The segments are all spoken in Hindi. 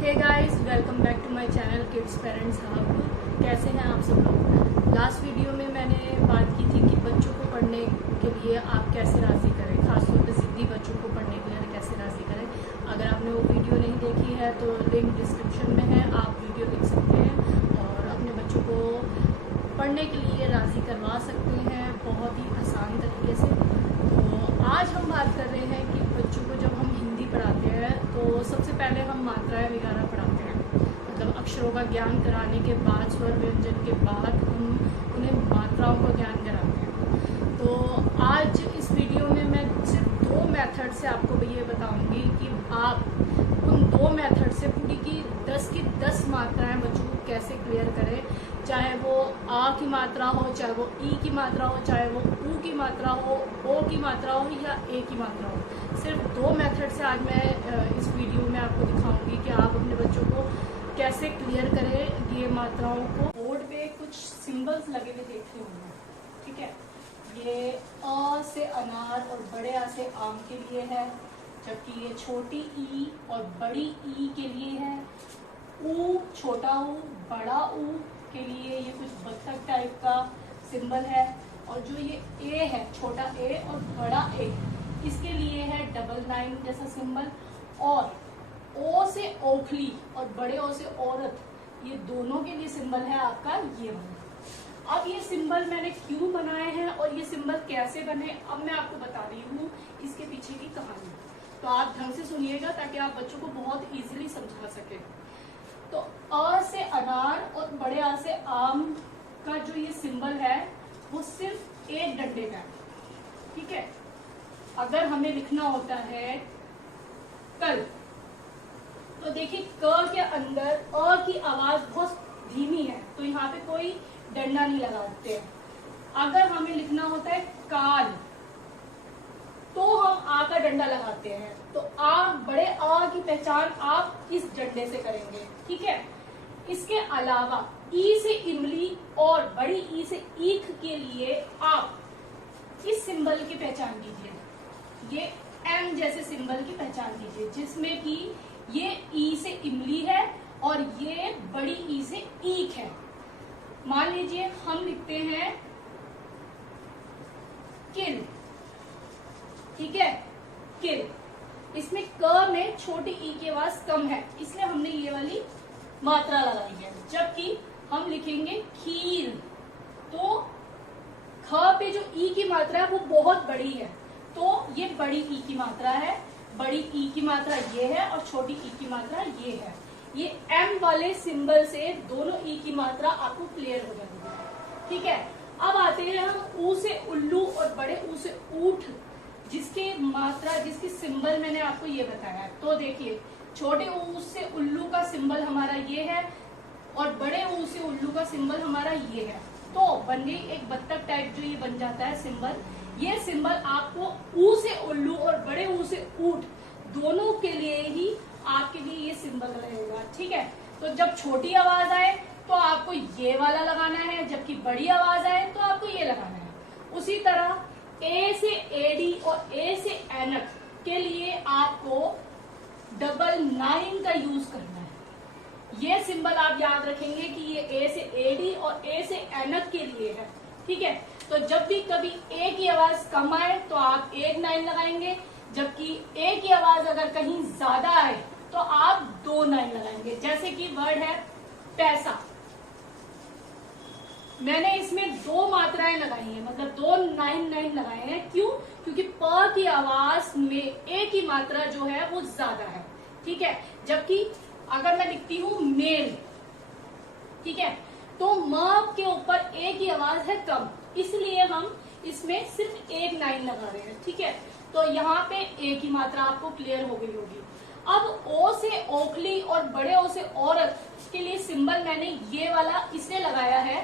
Hey guys, welcome back to my channel kids parents hub. कैसे हैं आप सब लोग। लास्ट वीडियो में मैंने बात की थी कि बच्चों को पढ़ने के लिए आप कैसे राज़ी करें, खासतौर पर ज़िद्दी बच्चों को पढ़ने के लिए कैसे राज़ी करें। अगर आपने वो वीडियो नहीं देखी है तो लिंक डिस्क्रिप्शन में है, आप वीडियो देख सकते हैं और अपने बच्चों को पढ़ने के लिए राज़ी करवा सकते हैं बहुत ही आसान तरीके से। तो आज हम बात कर रहे हैं कि बच्चों को जब हम हिंदी पढ़ाते हैं तो सबसे पहले हम मात्राएं वगैरह पढ़ाते हैं, मतलब अक्षरों का ज्ञान कराने के बाद, स्वर व्यंजन के बाद हम उन्हें मात्राओं का ज्ञान कराते हैं। तो आज इस वीडियो में मैं सिर्फ 2 मेथड से आपको ये बताऊंगी कि आप उन 2 मेथड से पूरी की 10 मात्राएं बच्चों को कैसे क्लियर करें, चाहे वो आ की मात्रा हो, चाहे वो ई की मात्रा हो, चाहे वो ऊ की मात्रा हो, ओ की मात्रा हो या ए की मात्रा हो। सिर्फ 2 मेथड से आज मैं इस वीडियो में आपको दिखाऊंगी कि आप अपने बच्चों को कैसे क्लियर करें ये मात्राओं को। बोर्ड पे कुछ सिंबल्स लगे हुए देख रहे होंगे, ठीक है। ये अ से अनार और बड़े आ से आम के लिए है, जबकि ये छोटी ई और बड़ी ई के लिए है। ऊ, छोटा ऊ, बड़ा ऊ के लिए ये कुछ बत्तख टाइप का सिंबल है। और जो ये ए है, छोटा ए और बड़ा ए, इसके लिए है 999 जैसा सिंबल। और ओ से ओखली और बड़े ओ से औरत, ये दोनों के लिए सिंबल है आपका ये वाला। अब ये सिंबल मैंने क्यों बनाए हैं और ये सिंबल कैसे बने, अब मैं आपको बता रही हूँ इसके पीछे की कहानी। तो आप ढंग से सुनिएगा ताकि आप बच्चों को बहुत इजीली समझा सके। तो अ से अनार और बड़े आ से आम का जो ये सिंबल है वो सिर्फ एक डंडे का है, ठीक है। अगर हमें लिखना होता है कल, तो देखिए क के अंदर अ की आवाज बहुत धीमी है तो यहाँ पे कोई डंडा नहीं लगाते हैं। अगर हमें लिखना होता है काल तो हम आ का डंडा लगाते हैं। तो आ, बड़े आ की पहचान आप इस डंडे से करेंगे, ठीक है। इसके अलावा ई से इमली और बड़ी ई से ईख के लिए आप इस सिंबल की पहचान कीजिए। ये एम जैसे सिंबल की पहचान कीजिए, जिसमें कि ये ई से इमली है और ये बड़ी ई से ईख है। मान लीजिए हम लिखते हैं किल, ठीक है, किल। इसमें क में छोटी ई की आवाज कम है, इसलिए हमने ये वाली मात्रा लगाई है। जबकि हम लिखेंगे खील, तो ख पे जो ई की मात्रा है वो बहुत बड़ी है, तो ये बड़ी ई की मात्रा है। बड़ी ई की मात्रा ये है और छोटी ई की मात्रा ये है। ये एम वाले सिंबल से दोनों ई की मात्रा आपको क्लियर हो जाएगी, ठीक है। अब आते हैं हम ऊ से उल्लू और बड़े ऊ से ऊठ, जिसके मात्रा, जिसकी सिंबल मैंने आपको ये बताया। तो देखिए छोटे ऊ से उल्लू का सिंबल हमारा ये है और बड़े ऊ से उल्लू का सिंबल हमारा ये है। तो बन गई एक बत्तख टाइप जो ये बन जाता है सिंबल। ये सिंबल आपको ऊ से उल्लू और बड़े ऊ से ऊठ दोनों के लिए ही आपके लिए ये सिंबल रहेगा, ठीक है। तो जब छोटी आवाज आए तो आपको ये वाला लगाना है, जबकि बड़ी आवाज आए तो आपको ये लगाना है। उसी तरह ए से एडी और ए से एनक के लिए आपको 999 का यूज करना है। ये सिंबल आप याद रखेंगे कि ये ए से एडी और ए से एनक के लिए है, ठीक है। तो जब भी कभी ए की आवाज कम आए तो आप 9 लगाएंगे, जबकि ए की आवाज अगर कहीं ज्यादा आए तो आप 2 9 लगाएंगे। जैसे कि वर्ड है पैसा, मैंने इसमें 2 मात्राएं लगाई हैं, मतलब 2 9 लगाए हैं। क्यों? क्योंकि प की आवाज में ए की मात्रा जो है वो ज्यादा है, ठीक है। जबकि अगर मैं लिखती हूं मेल, ठीक है, तो म के ऊपर ए की आवाज है कम, इसलिए हम इसमें सिर्फ 1 9 लगा रहे हैं, ठीक है। तो यहाँ पे ए की मात्रा आपको क्लियर हो गई होगी। अब ओ से ओखली और बड़े ओ से औरत के लिए सिंबल मैंने ये वाला इसलिए लगाया है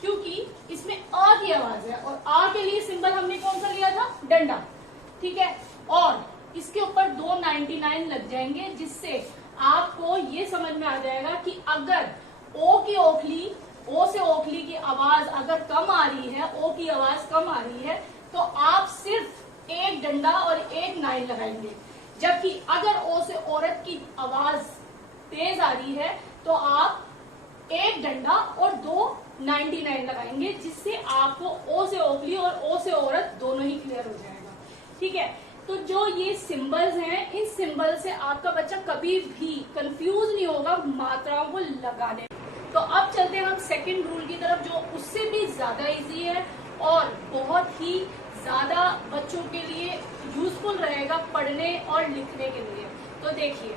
क्योंकि इसमें आ की आवाज है और आ के लिए सिंबल हमने कौन सा लिया था, डंडा, ठीक है। और इसके ऊपर 2 99 लग जाएंगे, जिससे आपको ये समझ में आ जाएगा कि अगर ओ की ओखली, ओ से ओखली की आवाज अगर कम आ रही है, ओ की आवाज कम आ रही है, तो आप सिर्फ एक डंडा और 1 9 लगाएंगे। जबकि अगर ओ से औरत की आवाज तेज आ रही है तो आप एक डंडा और 2 99 लगाएंगे, जिससे आपको ओ से ओखली और ओ से औरत दोनों ही क्लियर हो जाएगा। ठीक है, तो जो ये सिंबल्स हैं, इन सिंबल से आपका बच्चा कभी भी कंफ्यूज नहीं होगा मात्राओं को लगाने। तो अब चलते हैं हम सेकंड रूल की तरफ, जो उससे भी ज्यादा इजी है और बहुत ही ज्यादा बच्चों के लिए यूजफुल रहेगा पढ़ने और लिखने के लिए। तो देखिए,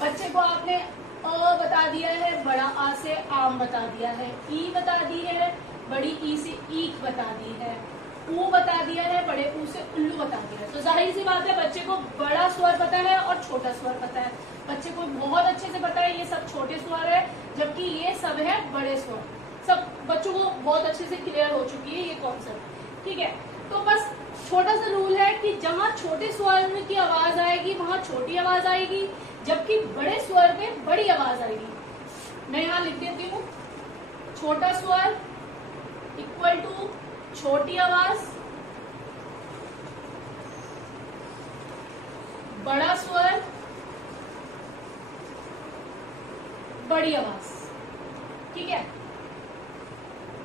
बच्चे को आपने अ बता दिया है, बड़ा आ से आम बता दिया है, ई बता दी है, बड़ी ई से ईख बता दी है, ऊ बता दिया है, बड़े ऊ से उल्लू बता दिया है। तो जाहिर सी बात है बच्चे को बड़ा स्वर पता है और छोटा स्वर पता है। बच्चे को बहुत अच्छे से पता है ये सब छोटे स्वर है, जबकि ये सब है बड़े स्वर। सब बच्चों को बहुत अच्छे से क्लियर हो चुकी है ये कॉन्सेप्ट। ठीक है, तो बस छोटा सा रूल है कि जहाँ छोटे स्वर की आवाज आएगी वहां छोटी आवाज आएगी, जबकि बड़े स्वर में बड़ी आवाज आएगी। मैं यहाँ लिख देती हूँ, छोटा स्वर इक्वल टू छोटी आवाज, बड़ा स्वर बड़ी आवाज। ठीक है,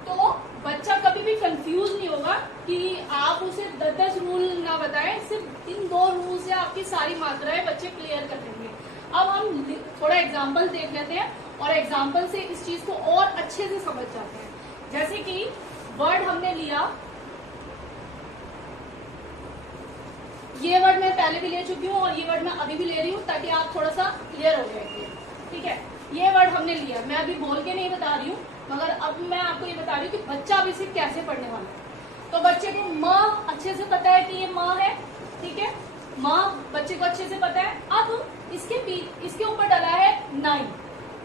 तो बच्चा कभी भी कंफ्यूज नहीं होगा कि आप उसे 10 रूल ना बताएं, सिर्फ इन 2 रूल से आपकी सारी मात्राएं बच्चे क्लियर कर लेंगे। अब हम थोड़ा एग्जाम्पल देख लेते हैं और एग्जाम्पल से इस चीज को और अच्छे से समझ जाते हैं। जैसे कि वर्ड हमने लिया, ये वर्ड मैं पहले भी ले चुकी हूँ और ये वर्ड मैं अभी भी ले रही हूँ ताकि आप थोड़ा सा क्लियर हो जाएंगे। ठीक है, ये वर्ड हमने लिया, मैं अभी बोल के नहीं बता रही हूँ, मगर अब मैं आपको ये बता रही हूँ कि बच्चा अब इसे कैसे पढ़ने वाला है। तो बच्चे को माँ अच्छे से पता है कि ये माँ है। ठीक है, माँ बच्चे को अच्छे से पता है। अब इसके ऊपर डला है 9,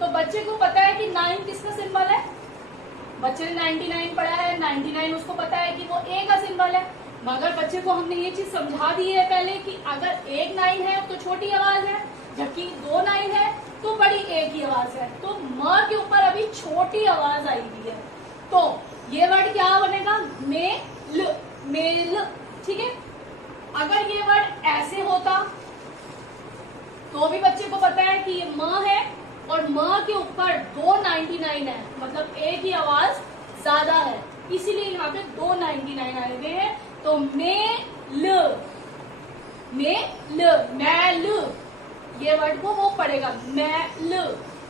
तो बच्चे को पता है कि 9 किसका सिंबल है। बच्चे ने 99 पढ़ा है, 99 उसको पता है कि वो ए का सिंबल है, मगर बच्चे को हमने ये चीज समझा दी है पहले कि अगर एक 9 है तो छोटी आवाज है, जबकि 2 9 है तो बड़ी ए की आवाज है। तो म के ऊपर अभी छोटी आवाज आई हुई है, तो ये वर्ड क्या बनेगा, मेल, मेल। ठीक है, अगर ये वर्ड ऐसे होता तो भी बच्चे को पता है कि ये माँ है और माँ के ऊपर 2 99 है, मतलब ए की आवाज ज्यादा है, इसीलिए यहाँ पे 2 99 आए हुए हैं। तो मेल, मैल, ये वर्ड को वो पढ़ेगा मैल।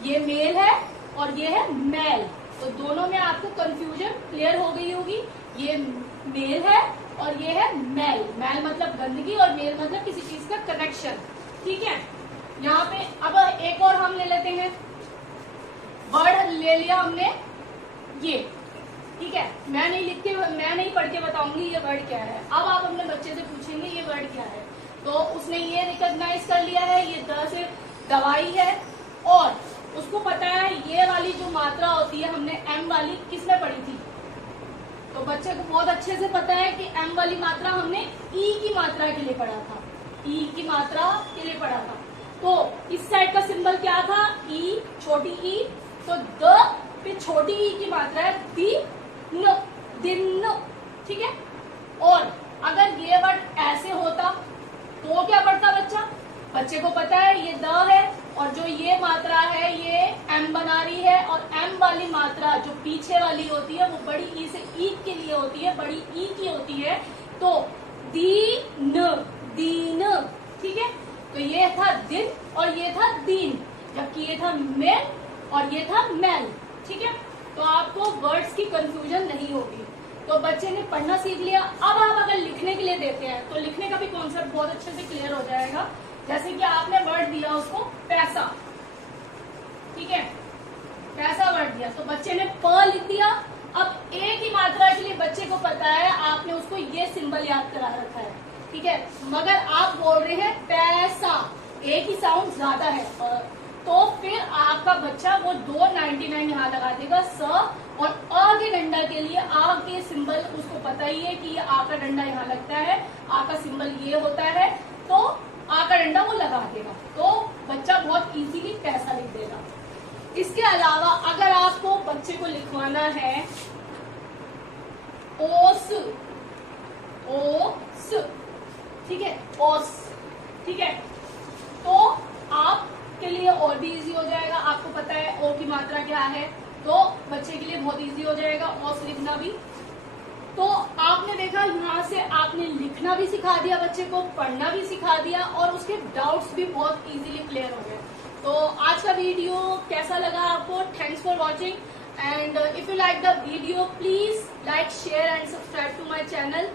ये मेल है और ये है मैल, तो दोनों में आपको कंफ्यूजन क्लियर हो गई होगी। ये मेल है और ये है मैल। मैल मतलब गंदगी और मेल मतलब किसी चीज का कनेक्शन। ठीक है, यहाँ पे अब एक और हम ले लेते हैं, वर्ड ले लिया हमने ये। ठीक है, मैं नहीं पढ़ के बताऊंगी ये वर्ड क्या है। अब आप अपने बच्चे से पूछेंगे ये वर्ड क्या है, तो उसने ये रिकॉग्नाइज कर लिया है, ये द से दवाई है, और उसको पता है ये वाली जो मात्रा होती है हमने एम वाली किसमें पढ़ी थी। तो बच्चे को बहुत अच्छे से पता है कि एम वाली मात्रा हमने ई की मात्रा के लिए पढ़ा था, ई की मात्रा के लिए पढ़ा था। तो इस साइड का सिंबल क्या था, ई, छोटी ई, तो द पे छोटी ई की मात्रा है दी न, दिन। ठीक है, और अगर ये वर्ड ऐसे होता तो क्या पढ़ता बच्चा, बच्चे को पता है ये द है और जो ये मात्रा है ये एम बना रही है, और एम वाली मात्रा जो पीछे वाली होती है वो बड़ी ई से ई के लिए होती है, बड़ी ई की होती है, तो दीन, दीन। ठीक है, तो ये था दिन और ये था दीन, जबकि ये था मेल और ये था मैल। ठीक है, तो आपको वर्ड्स की कंफ्यूजन नहीं होगी। तो बच्चे ने पढ़ना सीख लिया। अब आप अगर लिखने के लिए देते हैं तो लिखने का भी कॉन्सेप्ट बहुत अच्छे से क्लियर हो जाएगा। जैसे कि आपने वर्ड दिया उसको पैसा, ठीक है, पैसा वर्ड दिया, तो बच्चे ने प लिख दिया। अब ए की मात्रा के लिए बच्चे को पता है, आपने उसको ये सिंबल याद करा रखा है। ठीक है, मगर आप बोल रहे हैं पैसा, ए की साउंड ज्यादा है, तो फिर आपका बच्चा वो 299 यहाँ लगा देगा स, और अ के डंडा के लिए आ के सिंबल उसको पता ही है कि ये आ का डंडा यहाँ लगता है, आ का सिंबल ये होता है, तो आ का डंडा वो लगा देगा, तो बच्चा बहुत इजीली पैसा लिख देगा। इसके अलावा अगर आपको बच्चे को लिखवाना है ओस, ओस, ठीक है, ओस, ठीक है, तो आपके लिए और भी इजी हो जाएगा। आपको पता है ओ की मात्रा क्या है, तो बच्चे के लिए बहुत इजी हो जाएगा औस लिखना भी। तो आपने देखा यहाँ से आपने लिखना भी सिखा दिया बच्चे को, पढ़ना भी सिखा दिया और उसके डाउट्स भी बहुत इजीली क्लियर हो गए। तो आज का वीडियो कैसा लगा आपको? Thanks for watching, and if you like the video please like, share and subscribe to my channel.